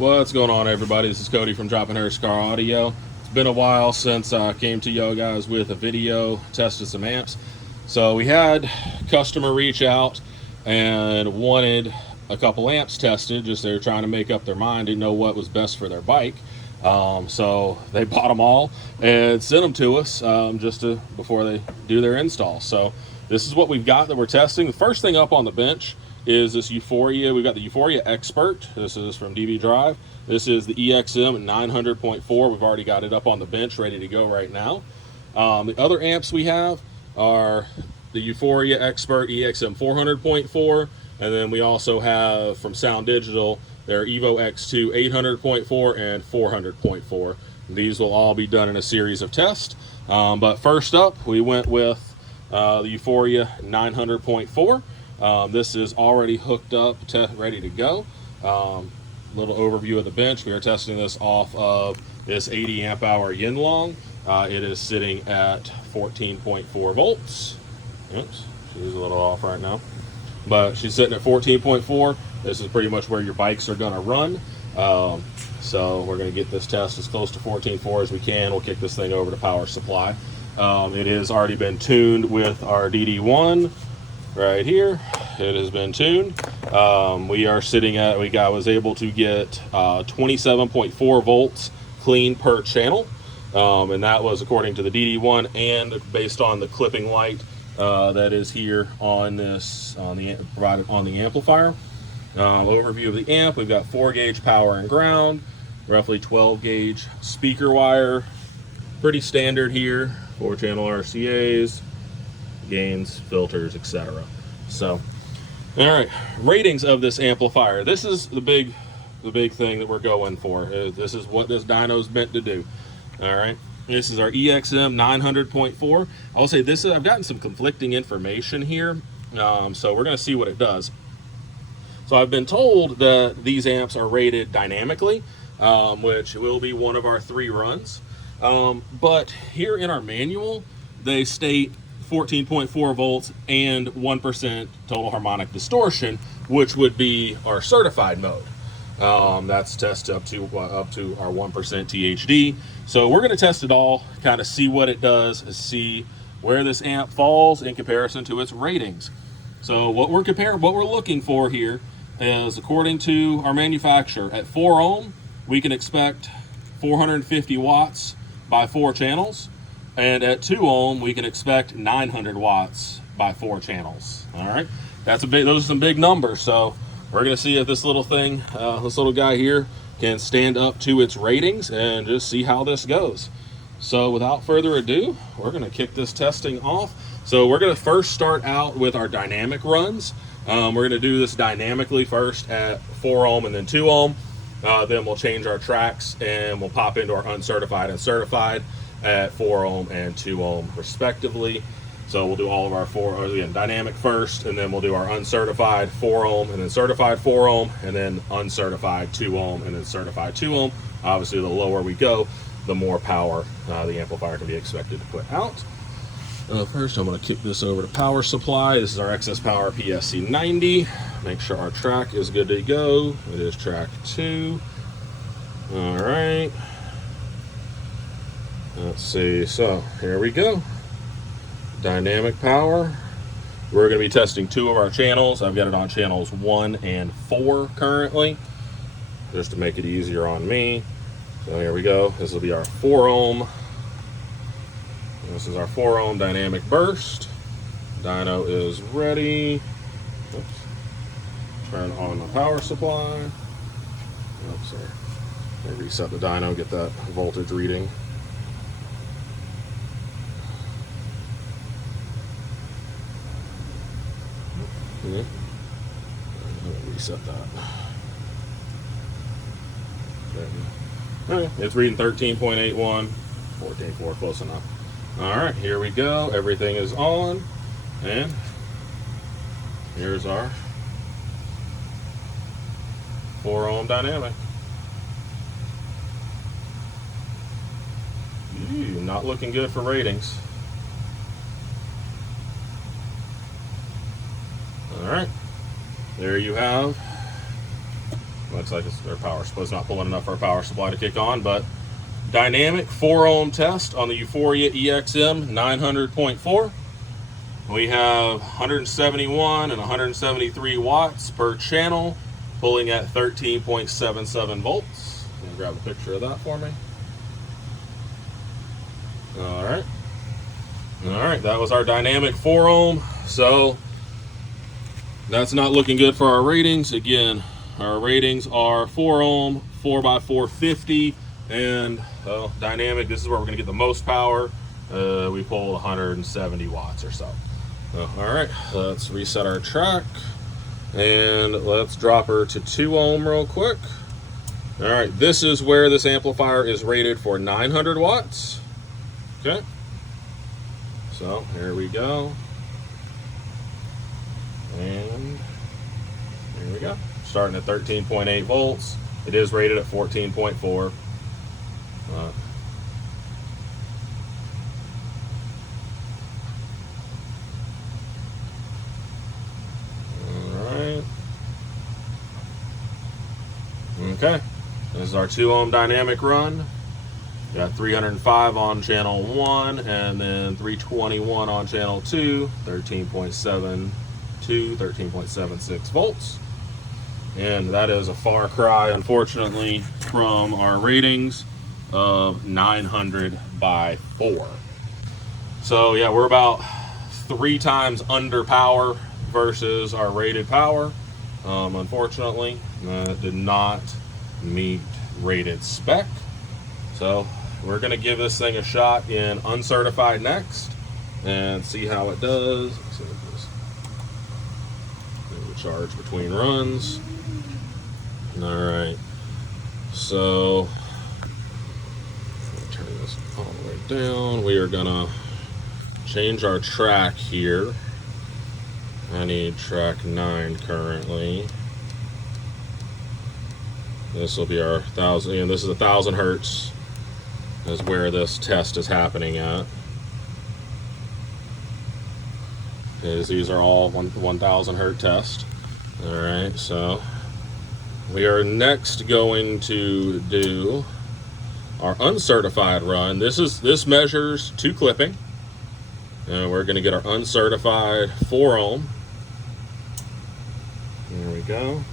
What's going on, everybody? This is Cody from Droppin Car Audio. It's been a while since I came to you guys with a video, tested some amps. So we had a customer reach out and wanted a couple amps tested. Just they were trying to make up their mind, didn't know what was best for their bike. So they bought them all and sent them to us before they do their install. So this is what we've got that we're testing. The first thing up on the bench is this Euphoria. We've got the Euphoria Xpert. This is from DB Drive. This is the EXM900.4. We've already got it up on the bench, ready to go right now. The other amps we have are the Euphoria Xpert EXM900.4, and then we also have from Sound Digital their Evo X2 800.4 and 400.4. These will all be done in a series of tests. But first up, we went with the Euphoria 900.4. This is already hooked up, ready to go. Little overview of the bench. We are testing this off of this 80 amp hour Yinlong. It is sitting at 14.4 volts. Oops, she's a little off right now, but she's sitting at 14.4. This is pretty much where your bikes are going to run. So we're going to get this test as close to 14.4 as we can. We'll kick this thing over to power supply. It has already been tuned with our DD1 right here. It has been tuned. We are sitting at, I was able to get 27.4 volts clean per channel. And that was according to the DD1 and based on the clipping light that is here on this, provided on the amplifier. Overview of the amp. We've got 4 gauge power and ground, roughly 12 gauge speaker wire. Pretty standard here. 4 channel RCAs, gains, filters, etc. So, all right, ratings of this amplifier. This is the big thing that we're going for. This is what this dyno's meant to do. All right, this is our EXM900.4. I'll say this is, I've gotten some conflicting information here, so we're going to see what it does. So I've been told that these amps are rated dynamically, which will be one of our 3 runs. But here in our manual, they state 14.4 volts and 1% total harmonic distortion, which would be our certified mode. That's tested up to our 1% THD. So we're going to test it all, kind of see what it does, see where this amp falls in comparison to its ratings. So what we're looking for here is, according to our manufacturer, at 4 ohm, we can expect 450 watts by 4 channels. And at 2 ohm, we can expect 900 watts by 4 channels. All right, those are some big numbers. So we're gonna see if this little thing, this little guy here, can stand up to its ratings and just see how this goes. So without further ado, we're gonna kick this testing off. So we're gonna first start out with our dynamic runs. We're gonna do this dynamically first at 4 ohm and then 2 ohm. Then we'll change our tracks and we'll pop into our uncertified and certified at 4 ohm and 2 ohm respectively. So we'll do all of our again, dynamic first, and then we'll do our uncertified 4 ohm and then certified 4 ohm, and then uncertified 2 ohm and then certified 2 ohm. Obviously, the lower we go, the more power the amplifier can be expected to put out. First, I'm going to kick this over to power supply. This is our Excess Power PSC90. Make sure our track is good to go. It is track 2. All right. Let's see. So here we go. Dynamic power. We're going to be testing 2 of our channels. I've got it on channels 1 and 4 currently, just to make it easier on me. So here we go. This will be our 4 ohm. This is our 4 ohm dynamic burst. Dyno is ready. Oops. Turn on the power supply. Oops, sorry. Let me reset the dyno, get that voltage reading. Yeah. Let me reset that. Okay. It's reading 13.81, 14.4, close enough. All right, here we go. Everything is on, and here's our 4 ohm dynamic. Not looking good for ratings. All right, there you have looks like our power supply is not pulling enough for our power supply to kick on, but dynamic 4 ohm test on the Euphoria EXM900.4. We have 171 and 173 watts per channel, pulling at 13.77 volts. Can you grab a picture of that for me? All right. All right, that was our dynamic 4 ohm. So that's not looking good for our ratings. Again, our ratings are 4 ohm, 4x450, and dynamic, this is where we're gonna get the most power. We pulled 170 watts or so. All right, let's reset our track and let's drop her to 2 ohm real quick. All right, this is where this amplifier is rated for 900 watts. Okay, so here we go. And here we go. Starting at 13.8 volts. It is rated at 14.4. Alright. Okay. This is our 2 ohm dynamic run. Got 305 on channel 1 and then 321 on channel 2, 13.72, 13.76 volts. And that is a far cry, unfortunately, from our ratings of 900/4. So yeah, we're about 3 times under power versus our rated power. Unfortunately, did not meet rated spec. So we're gonna give this thing a shot in Uncertified next and see how it does. So charge between runs. All right, so turn this all the way down. We are gonna change our track here. I need track 9 currently. This will be our 1000, and this is 1000 hertz is where this test is happening at. These are all 1000 hertz test. All right, so we are next going to do our uncertified run. This measures to clipping, and we're going to get our uncertified 4 ohm. There we go.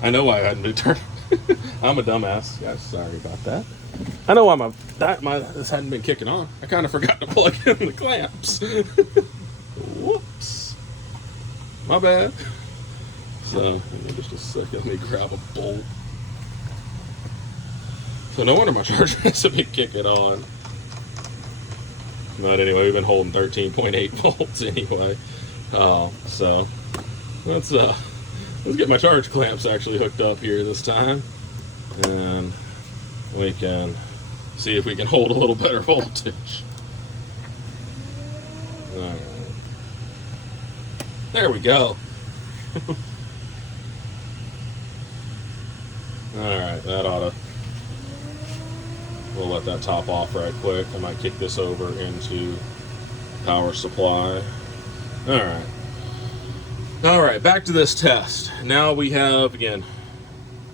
I know why I hadn't been turned. I'm a dumbass. Yeah, sorry about that. I know why this hadn't been kicking on. I kind of forgot to plug in the clamps. Whoops. My bad. So, just a second, let me grab a bolt. So no wonder my charger hasn't been kicking on. But anyway, we've been holding 13.8 volts anyway. So let's get my charge clamps actually hooked up here this time, and we can see if we can hold a little better voltage. All right. There we go. All right, that oughta. We'll let that top off right quick. I might kick this over into power supply. All right, back to this test. Now we have, again,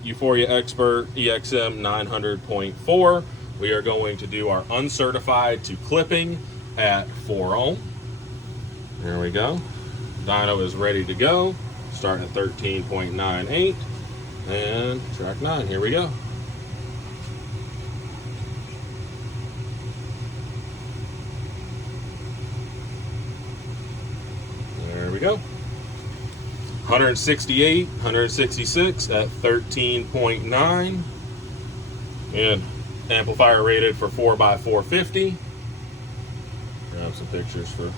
Euphoria Xpert EXM900.4. We are going to do our uncertified to clipping at 4 ohm. There we go. Dyno is ready to go. Starting at 13.98. And track 9, here we go. There we go. 168, 166 at 13.9. And amplifier rated for 4x450. Grab some pictures for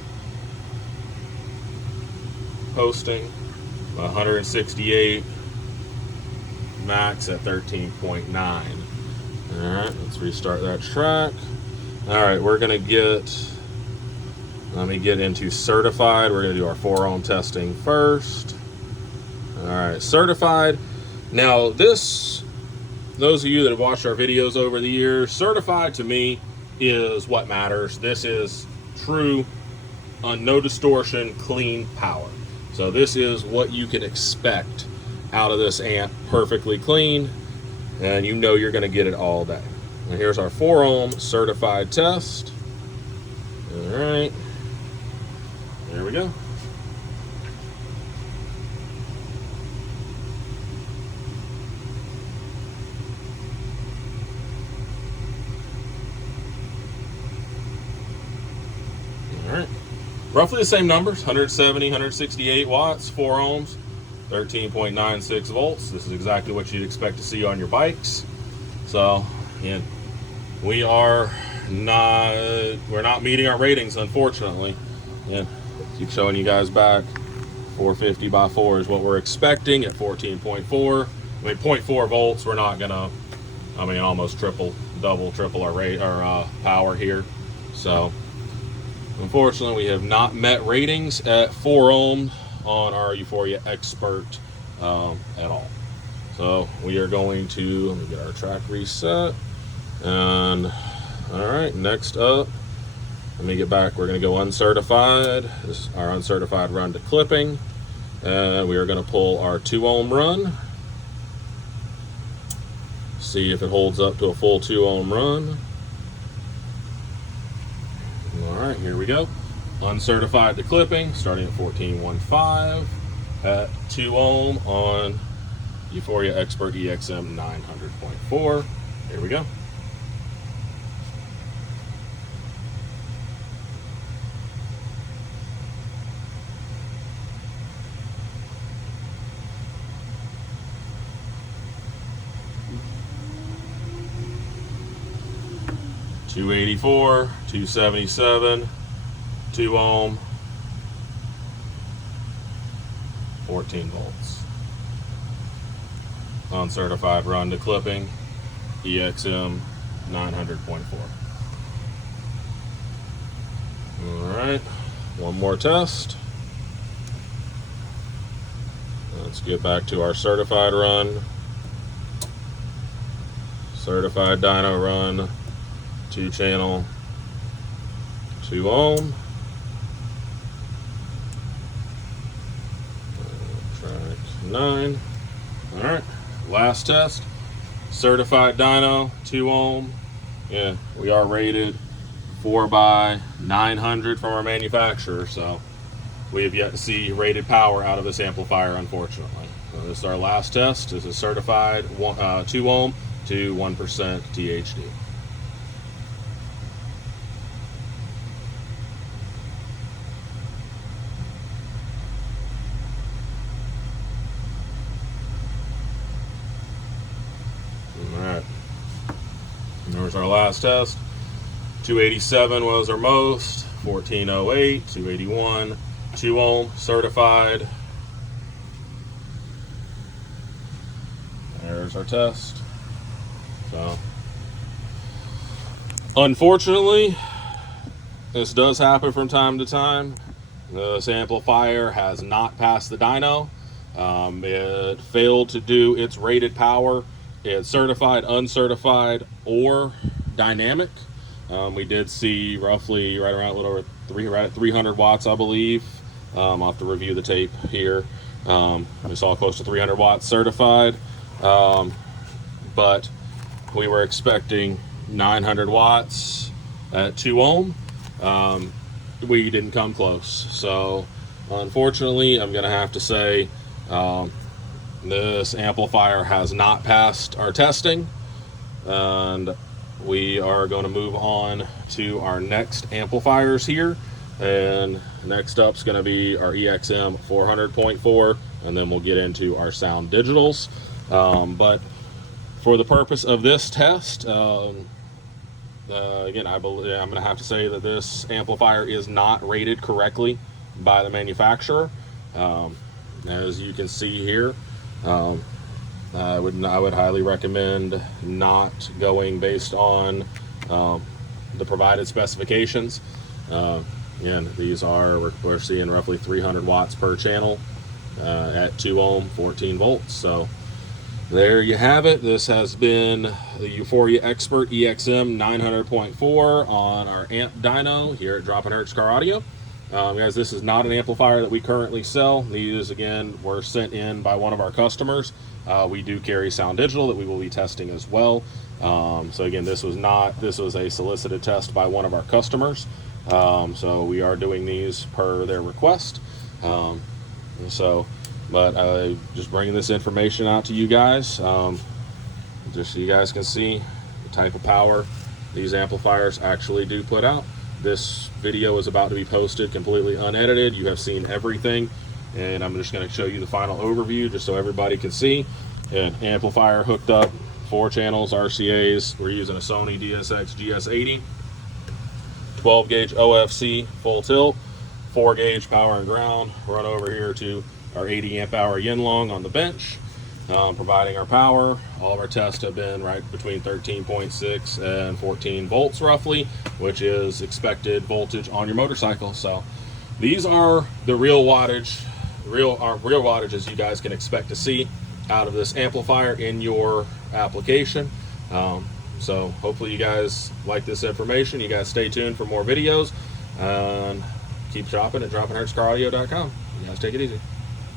posting. 168 max at 13.9. All right, let's restart that track. All right, we're gonna let me get into certified. We're gonna do our 4 ohm testing first. All right, certified. Now those of you that have watched our videos over the years, certified to me is what matters. This is true no distortion, clean power. So this is what you can expect out of this amp, perfectly clean, and you know you're going to get it all day. And here's our 4 ohm certified test. All right, there we go. All right, roughly the same numbers, 170, 168 watts, 4 ohms, 13.96 volts. This is exactly what you'd expect to see on your bikes. So, again, we're not meeting our ratings, unfortunately. And keep showing you guys back. 450 by 4 is what we're expecting at 14.4. I mean, 0.4 volts. We're not gonna, almost triple our rate, our power here. So, unfortunately, we have not met ratings at 4 ohm on our Euphoria Xpert at all. So we are going to, let me get our track reset. And all right, next up, let me get back. We're going to go uncertified. This is our uncertified run to clipping. And we are going to pull our 2 ohm run. See if it holds up to a full 2 ohm run. All right, here we go. Uncertified to clipping, starting at 14.15 at 2 ohm on Euphoria Xpert EXM900.4. Here we go. $284, $277, 2 ohm, 14 volts. Uncertified run to clipping, EXM 900.4. All right, one more test. Let's get back to our certified run. Certified dyno run, 2 channel, 2 ohm. Track 9. All right, last test. Certified dyno, 2 ohm. Yeah, we are rated 4x900 from our manufacturer, so we have yet to see rated power out of this amplifier, unfortunately. So this is our last test. This is certified 2 ohm to 1% THD. There's our last test. 287 was our most, 1408, 281, 2 ohm certified. There's our test. So, unfortunately, this does happen from time to time. This amplifier has not passed the dyno. It failed to do its rated power. It's certified, uncertified, or dynamic. We did see roughly right around a little over right at 300 watts, I believe. I'll have to review the tape here. We saw close to 300 watts certified, but we were expecting 900 watts at 2 ohm. We didn't come close. So unfortunately, I'm going to have to say this amplifier has not passed our testing, and we are going to move on to our next amplifiers here. And next up is going to be our EXM 400.4, and then we'll get into our sound digitals. But for the purpose of this test, again, I'm going to have to say that this amplifier is not rated correctly by the manufacturer. As you can see here, I would highly recommend not going based on the provided specifications. Again, these are, we're seeing roughly 300 watts per channel at 2 ohm, 14 volts. So there you have it. This has been the Euphoria Xpert EXM 900.4 on our amp dyno here at Droppin Car Audio. Guys, this is not an amplifier that we currently sell. These, again, were sent in by one of our customers. We do carry sound digital that we will be testing as well. So again, this was a solicited test by one of our customers. So we are doing these per their request. But just bringing this information out to you guys, just so you guys can see the type of power these amplifiers actually do put out. This video is about to be posted completely unedited. You have seen everything, and I'm just going to show you the final overview just so everybody can see. An amplifier hooked up, 4 channels, RCAs. We're using a Sony DSX GS80, 12 gauge OFC full tilt, 4 gauge power and ground. Run over here to our 80 amp hour Yinlong on the bench, providing our power. All of our tests have been right between 13.6 and 14 volts roughly, which is expected voltage on your motorcycle. So these are the real wattage, real wattages you guys can expect to see out of this amplifier in your application. So hopefully you guys like this information. You guys stay tuned for more videos, and keep shopping at droppinhertzcaraudio.com. You guys take it easy.